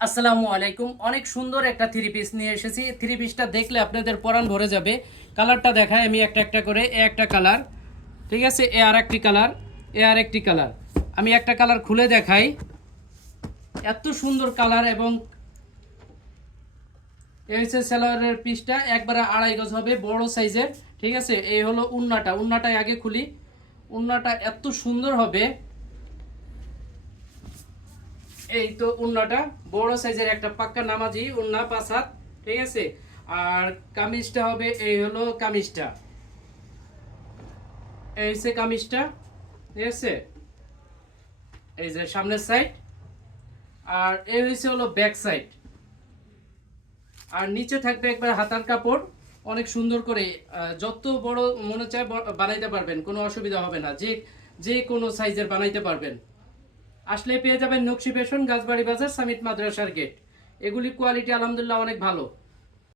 আসসালামু আলাইকুম। অনেক সুন্দর একটা থ্রি পিস নিয়ে এসেছি। থ্রি পিসটা দেখলে আপনাদের পরাণ ভরে যাবে। কালারটা দেখায় আমি একটা একটা করে। এ একটা কালার, ঠিক আছে, এ আর একটি কালার, এ আর একটি কালার। আমি একটা কালার খুলে দেখাই। এত সুন্দর কালার। এবং এই হচ্ছে সালোয়ারের পিসটা, একবারে 2.5 গজ হবে, বড় সাইজের। ঠিক আছে, এই হলো উন্নাটাই আগে খুলি। উন্নাটা এত সুন্দর হবে। এই তো উন্নাটা, বড় সাইজের একটা পাক্কা নামাজি উন্না 5 হাত। ঠিক আছে। আর কামিজটা হবে, এই হলো কামিজটা, এই হচ্ছে কামিজটা। ঠিক আছে, এই যে সামনের সাইড। আর এই হচ্ছে হলো ব্যাক সাইড। আর নিচে থাকবে একবার হাতার কাপড়, অনেক সুন্দর করে। যত বড় মনে চায় বানাইতে পারবেন, কোনো অসুবিধা হবে না। যে যে কোনো সাইজের বানাইতে পারবেন। আসলে পেয়ে যাবেন নকশি ফ্যাশন, গাছবাড়ি বাজার, সামিট মাদ্রাসার গেট। এগুলি কোয়ালিটি আলহামদুলিল্লাহ অনেক ভালো।